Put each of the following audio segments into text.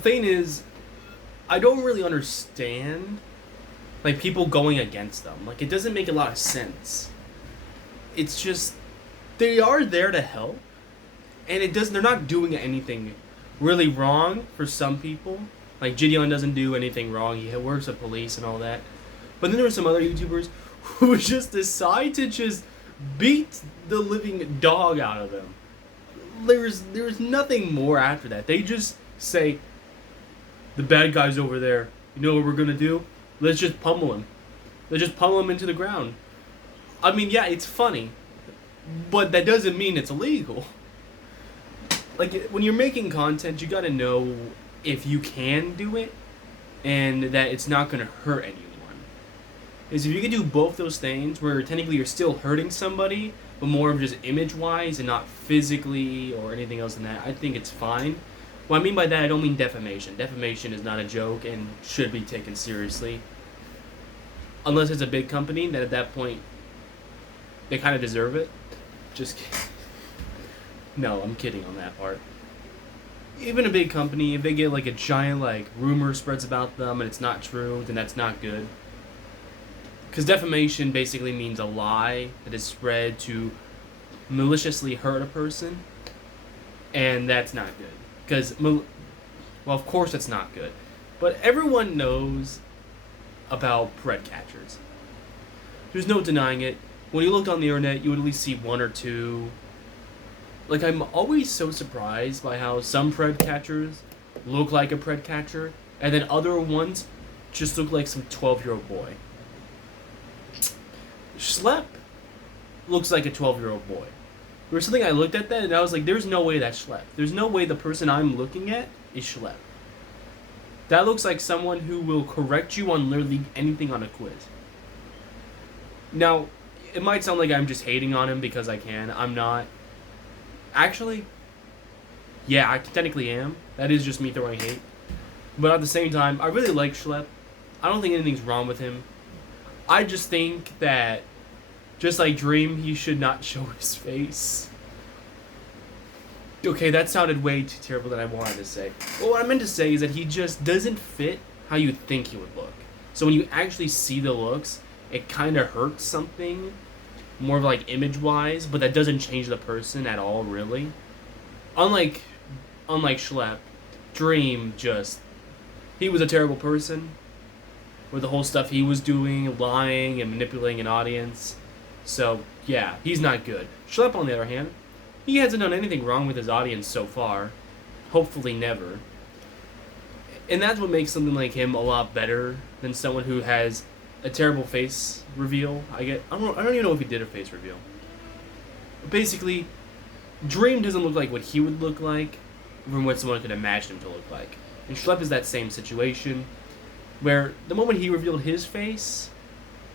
The thing is, I don't really understand like people going against them. Like it doesn't make a lot of sense. It's just they are there to help, and it does. They're not doing anything really wrong for some people. Like Jidion doesn't do anything wrong. He works at police and all that. But then there were some other YouTubers who just decide to just beat the living dog out of them. There's nothing more after that. They just say, the bad guy's over there. You know what we're gonna do? Let's just pummel him. Let's just pummel him into the ground. I mean, yeah, it's funny, but that doesn't mean it's illegal. Like, when you're making content, you gotta know if you can do it and that it's not gonna hurt anyone. Is if you can do both those things where technically you're still hurting somebody, but more of just image-wise and not physically or anything else than that, I think it's fine. What I mean by that, I don't mean defamation. Defamation is not a joke and should be taken seriously. Unless it's a big company, that at that point, they kind of deserve it. Just kidding. No, I'm kidding on that part. Even a big company, if they get like a giant like rumor spreads about them and it's not true, then that's not good. Because defamation basically means a lie that is spread to maliciously hurt a person, and that's not good. Because, well, of course it's not good. But everyone knows about pred catchers. There's no denying it. When you look on the internet, you would at least see one or two. Like, I'm always so surprised by how some pred catchers look like a pred catcher, and then other ones just look like some 12-year-old boy. Schlep looks like a 12-year-old boy. There was something I looked at that and I was like, there's no way that's Schlep. There's no way the person I'm looking at is Schlep. That looks like someone who will correct you on literally anything on a quiz. Now, it might sound like I'm just hating on him because I can. I'm not. Actually, yeah, I technically am. That is just me throwing hate. But at the same time, I really like Schlep. I don't think anything's wrong with him. I just think that, just like Dream, he should not show his face. Okay, that sounded way too terrible than I wanted to say. Well, what I meant to say is that he just doesn't fit how you think he would look. So when you actually see the looks, it kind of hurts something, more of like image-wise, but that doesn't change the person at all, really. Unlike Schlep, Dream he was a terrible person with the whole stuff he was doing, lying and manipulating an audience. So, yeah, he's not good. Schlep, on the other hand, he hasn't done anything wrong with his audience so far. Hopefully never. And that's what makes something like him a lot better than someone who has a terrible face reveal. I don't even know if he did a face reveal. But basically, Dream doesn't look like what he would look like from what someone could imagine him to look like. And Schlep is that same situation, where the moment he revealed his face,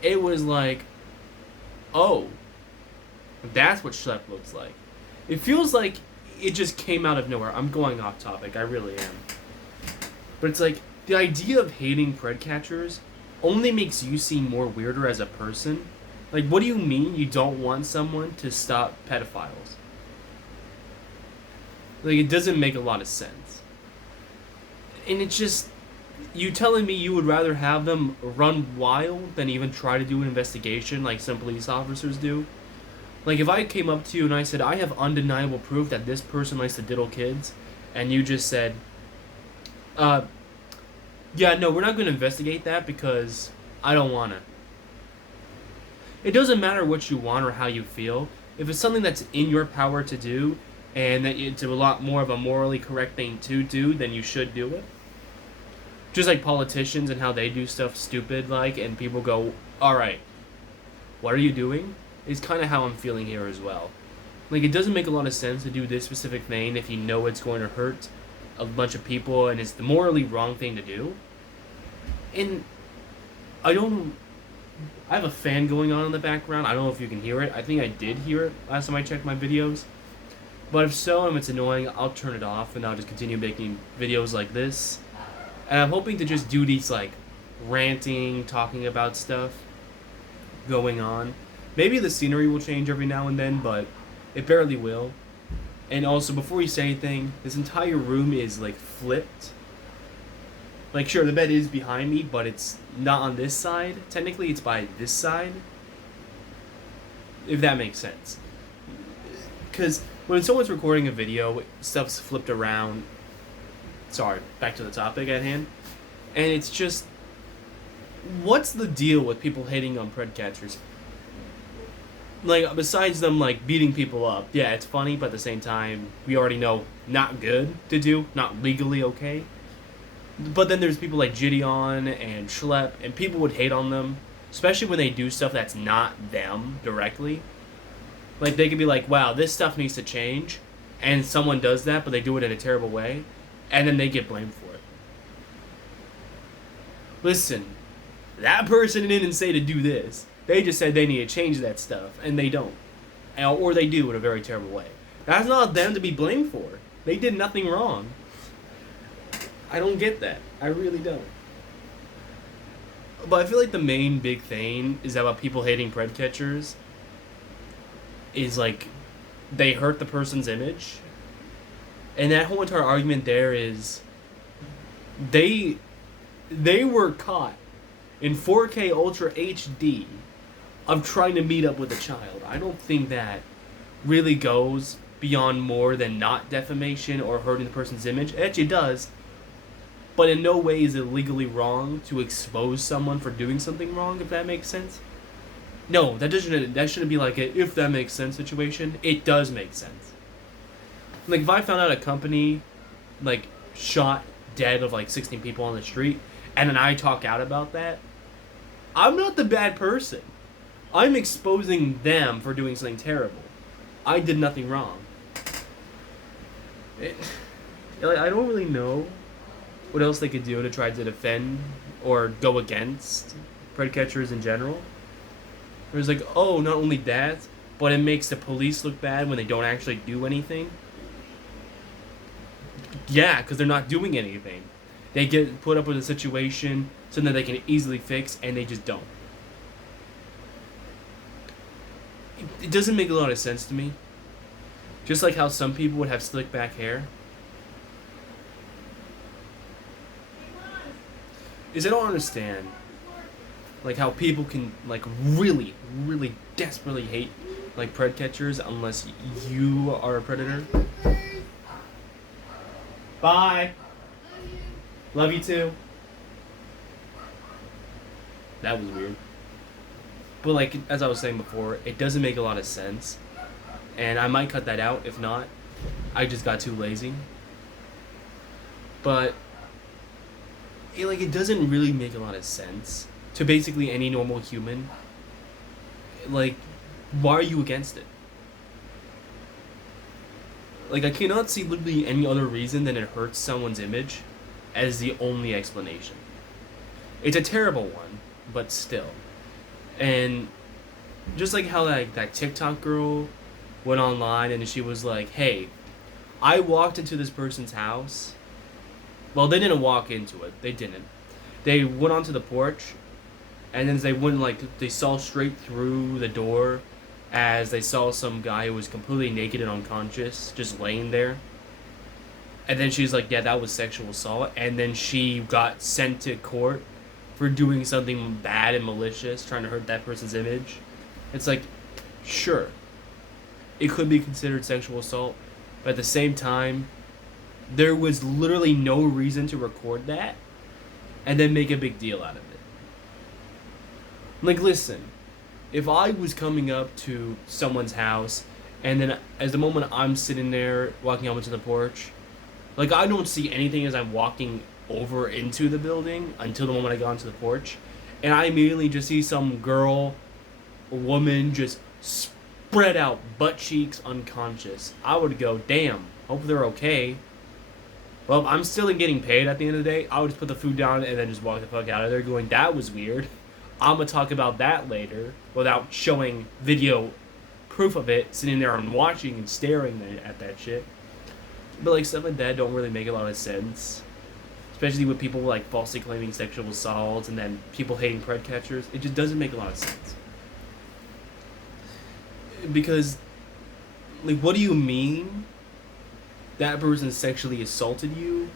it was like, oh, that's what Schlep looks like. It feels like it just came out of nowhere. I'm going off topic, I really am. But it's like, the idea of hating pred catchers only makes you seem more weirder as a person. Like, what do you mean you don't want someone to stop pedophiles? Like, it doesn't make a lot of sense. And it's just, you telling me you would rather have them run wild than even try to do an investigation like some police officers do? Like, if I came up to you and I said, I have undeniable proof that this person likes to diddle kids, and you just said, yeah, no, we're not going to investigate that because I don't want to. It doesn't matter what you want or how you feel. If it's something that's in your power to do, and that it's a lot more of a morally correct thing to do, then you should do it. Just like politicians and how they do stuff stupid like, and people go, alright, what are you doing? Is kind of how I'm feeling here as well. Like, it doesn't make a lot of sense to do this specific thing if you know it's going to hurt a bunch of people and it's the morally wrong thing to do. And I have a fan going on in the background. I don't know if you can hear it. I think I did hear it last time I checked my videos. But if so, and it's annoying, I'll turn it off and I'll just continue making videos like this. And I'm hoping to just do these, like, ranting, talking about stuff going on. Maybe the scenery will change every now and then, but it barely will. And also, before you say anything, this entire room is, like, flipped. Like, sure, the bed is behind me, but it's not on this side. Technically, it's by this side. If that makes sense. Because when someone's recording a video, stuff's flipped around. Sorry, back to the topic at hand. And it's just, what's the deal with people hating on pred catchers? Like, besides them, like, beating people up, yeah, it's funny, but at the same time, we already know not good to do, not legally okay. But then there's people like Jidion and Schlep, and people would hate on them, especially when they do stuff that's not them directly. Like, they could be like, wow, this stuff needs to change, and someone does that, but they do it in a terrible way, and then they get blamed for it. Listen, that person didn't say to do this. They just said they need to change that stuff, and they don't. Or they do in a very terrible way. That's not them to be blamed for. They did nothing wrong. I don't get that. I really don't. But I feel like the main big thing is about people hating pred catchers is, like, they hurt the person's image. And that whole entire argument there is they were caught in 4K Ultra HD of trying to meet up with a child. I don't think that really goes beyond more than not defamation or hurting the person's image. It actually does. But in no way is it legally wrong to expose someone for doing something wrong, if that makes sense. No, that shouldn't be like a if that makes sense situation. It does make sense. Like, if I found out a company, like, shot dead of, like, 16 people on the street, and then I talk out about that, I'm not the bad person. I'm exposing them for doing something terrible. I did nothing wrong. I don't really know what else they could do to try to defend or go against pred catchers in general. It was like, oh, not only that, but it makes the police look bad when they don't actually do anything. Yeah, because they're not doing anything. They get put up with a situation something that they can easily fix, and they just don't. It doesn't make a lot of sense to me. Just like how some people would have slick back hair. Is I don't understand, like, how people can, like, really, really desperately hate, like, pred catchers unless you are a predator. Bye. Love you too. That was weird. But, like, as I was saying before, it doesn't make a lot of sense. And I might cut that out. If not, I just got too lazy. But it doesn't really make a lot of sense to basically any normal human. Like, why are you against it? Like, I cannot see literally any other reason than it hurts someone's image as the only explanation. It's a terrible one, but still. And just like how that TikTok girl went online and she was like, hey, I walked into this person's house. Well, they didn't walk into it. They didn't. They went onto the porch, and then they saw straight through the door as they saw some guy who was completely naked and unconscious just laying there. And then she's like, yeah, that was sexual assault. And then she got sent to court for doing something bad and malicious, trying to hurt that person's image. It's like, sure, it could be considered sexual assault, but at the same time, there was literally no reason to record that and then make a big deal out of it. Like, listen, if I was coming up to someone's house and then as the moment I'm sitting there walking over to the porch, like, I don't see anything as I'm walking over into the building until the moment I got onto the porch, and I immediately just see some girl or woman just spread out, butt cheeks, unconscious. I would go, damn, hope they're okay. Well, I'm still getting paid at the end of the day. I would just put the food down and then just walk the fuck out of there going, that was weird. I'm going to talk about that later without showing video proof of it, sitting there and watching and staring at that shit. But, like, stuff like that don't really make a lot of sense. Especially with people, like, falsely claiming sexual assaults and then people hating pred catchers. It just doesn't make a lot of sense. Because, like, what do you mean that person sexually assaulted you?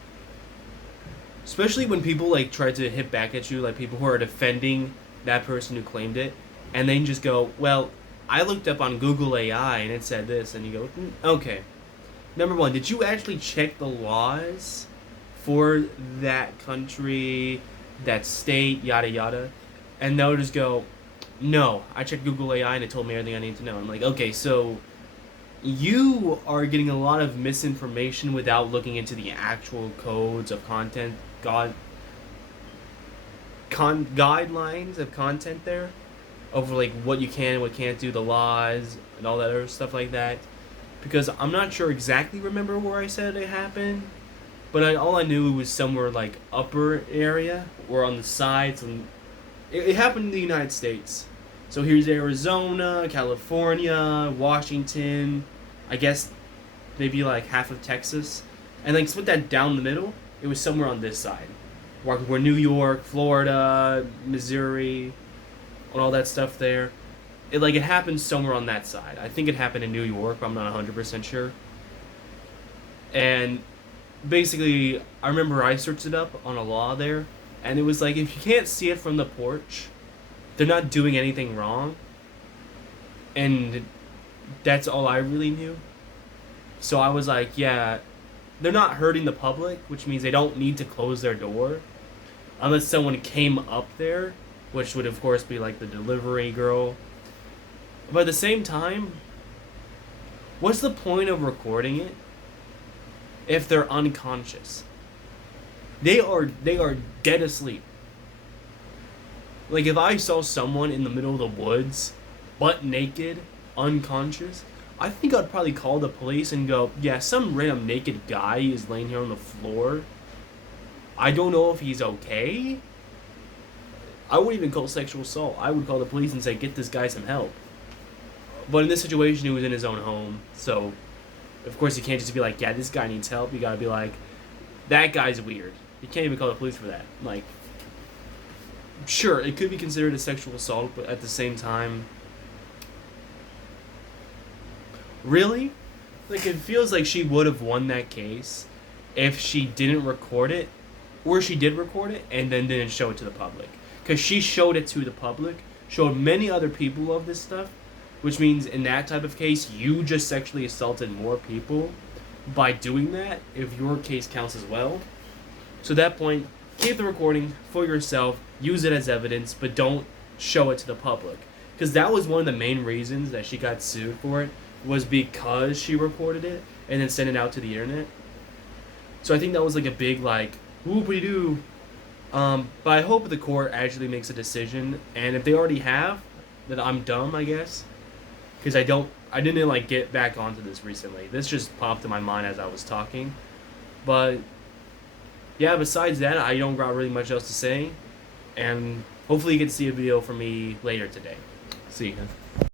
Especially when people like try to hit back at you, like people who are defending that person who claimed it, and then just go, "Well, I looked up on Google AI and it said this," and you go, "Okay." Number one, did you actually check the laws for that country, that state, yada yada? And they'll just go, "No, I checked Google AI and it told me everything I need to know." I'm like, okay, so you are getting a lot of misinformation without looking into the actual codes of content, guidelines of content there, over like what you can and what can't do, the laws and all that other stuff like that. Because I'm not sure exactly remember where I said it happened, but all I knew it was somewhere like upper area or on the sides. And it happened in the United States. So here's Arizona, California, Washington, I guess maybe like half of Texas, and like split that down the middle. It was somewhere on this side, where New York, Florida, Missouri, and all that stuff there. It happened somewhere on that side. I think it happened in New York, but I'm not 100% sure. And basically, I remember I searched it up on a law there, and it was like if you can't see it from the porch, they're not doing anything wrong. And that's all I really knew. So I was like, yeah, they're not hurting the public, which means they don't need to close their door unless someone came up there, which would of course be like the delivery girl. But at the same time, what's the point of recording it if they're unconscious? They are dead asleep. Like if I saw someone in the middle of the woods, butt naked, unconscious, I think I'd probably call the police and go, yeah, some random naked guy is laying here on the floor. I don't know if he's okay. I wouldn't even call sexual assault. I would call the police and say, get this guy some help. But in this situation, he was in his own home, so of course you can't just be like, yeah, this guy needs help. You gotta be like, that guy's weird. You can't even call the police for that. Like, sure, it could be considered a sexual assault, but at the same time, really? Like, it feels like she would have won that case if she didn't record it, or she did record it and then didn't show it to the public. Because she showed it to the public, showed many other people of this stuff, which means in that type of case, you just sexually assaulted more people by doing that, if your case counts as well. So at that point, keep the recording for yourself, use it as evidence, but don't show it to the public. Because that was one of the main reasons that she got sued for it, was because she recorded it and then sent it out to the internet. So I think that was like a big like, whoop-de-doo. But I hope the court actually makes a decision, and if they already have, then I'm dumb, I guess. Because I didn't like get back onto this recently. This just popped in my mind as I was talking. But yeah, besides that, I don't got really much else to say. And hopefully you get to see a video from me later today. See you.